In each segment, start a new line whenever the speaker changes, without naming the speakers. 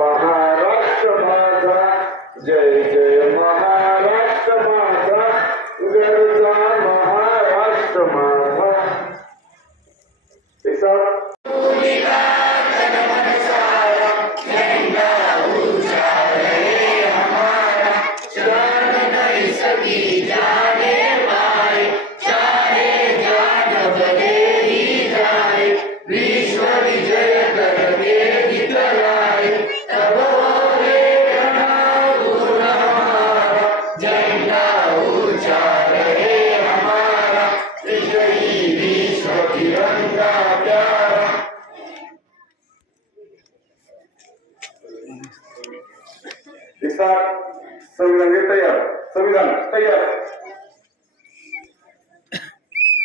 महाराष्ट्र माझा जय जय एक साथ संविधान हे तयार संविधान तयार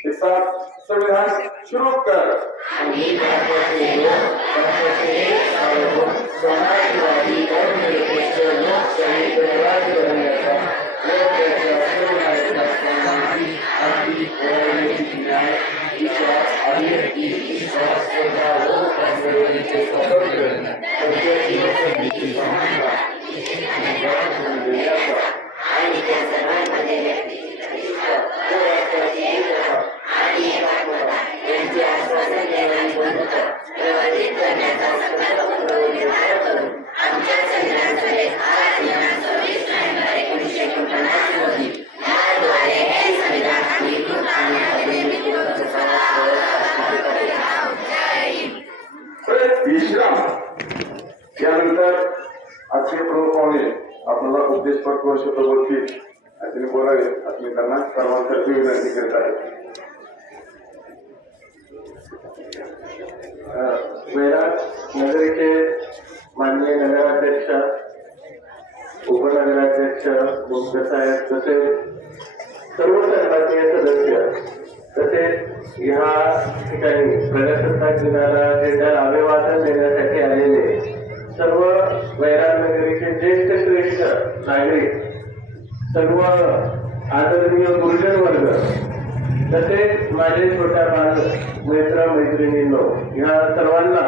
एक साथ संविधान शुरू कर
समाजवादी धर्मनिरपेक्ष
आपल्याला उपदेशपर किंवा शब्द बोलतील आणि बोलावे असं मी त्यांना सर्वांसाठी विनंती करत आहे.
वैराट नगरीचे माननीय नगराध्यक्ष उपनगराध्यक्ष मुख्य साहेब तसेच सर्व संघाचे सदस्य तसेच ह्या ठिकाणी प्रजासत्ताक दिनाला झेंडा अभिवादन देण्यासाठी आलेले सर्व वैराग नगरीचे ज्येष्ठ नागरिक सर्व आदरणीय गुरुजन वर्ग तसेच माझे छोट्या बाल मित्र मैत्रिणींनो या सर्वांना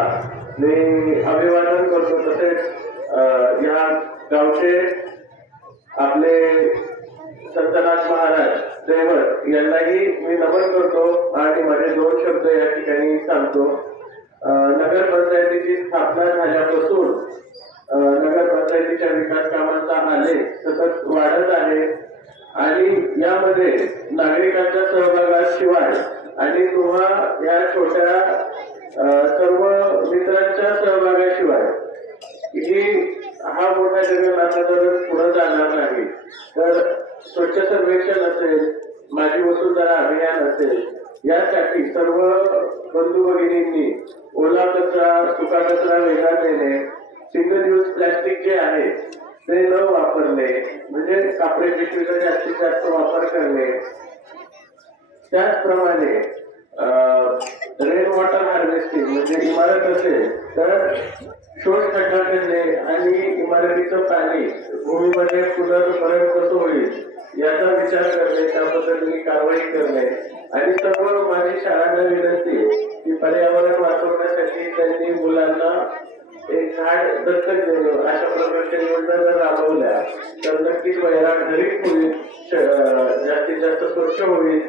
मी अभिवादन करतो. तसेच या गावचे आपले संतनाथ महाराज दैवत यांनाही मी नमन करतो आणि माझे दोन शब्द या ठिकाणी सांगतो. नगर पंचायतीची स्थापना झाल्यापासून नगर पंचायतीच्या विकास आले सतत वाढत आहे. आणि यामध्ये नागरिकांच्या सहभागाशिवाय आणि तुम्हा या छोट्या सर्व मित्रांच्या सहभागाशिवाय ही हा मोठा जगन्नाथाचा पुढे जाणार नाही तर स्वच्छ सर्वेक्षण असेल माझी वसुंधरा अभियान असेल यासाठी सर्व बंधू भगिनींनी ओला कचरा सुका कचरा वेगळा देणे सिंगल यूज प्लॅस्टिक जे आहे ते न वापरणे म्हणजे कापडे पिशवीचा जास्तीत जास्त वापर करणे. त्याचप्रमाणे रेन वॉटर हार्वेस्टिंग म्हणजे इमारत असेल तर शोध खड्डा करणे आणि इमारतीचं पाणी भूमीमध्ये पुनर्भरण कसं होईल याचा विचार करणे त्याबद्दल मी कारवाई करणे. आणि सर्व माझी शाळांना विनंती की पर्यावरण वाचवण्यासाठी झाड दत्तक देणं अशा प्रकारच्या योजना जर राबवल्या. तर नक्कीच वैराट हरित होईल जास्तीत जास्त स्वच्छ होईल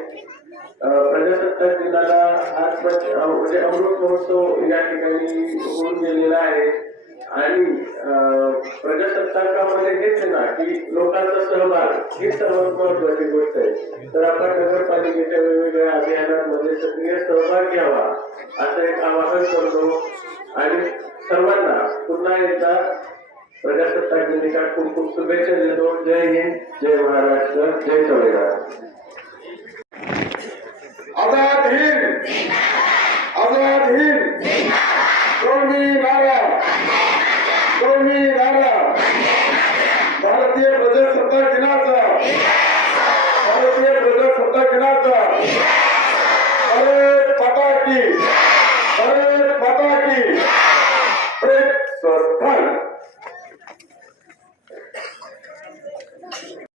प्रजासत्ताक दिनाला आज म्हणजे अमृत महोत्सव या ठिकाणी होऊन गेलेला आहे. आणि अं, प्रजासत्ताकामध्ये हेच ना की लोकांचा सहभाग ही सर्वात महत्वाची गोष्ट आहे. तर आपण नगरपालिकेच्या वेगवेगळ्या अभियानांमध्ये सक्रिय सहभाग घ्यावा असं एक एकदा प्रजासत्ताक दिनाच्या खूप खूप शुभेच्छा देतो जय हिंद, जय महाराष्ट्र, जय संविधान
आझाद हिंद आझाद हिंद। कौमी नारा कौमी नारा भारतीय प्रजासत्ताक दिनाचा, भारतीय प्रजासत्ताक दिनाचा। भारत माता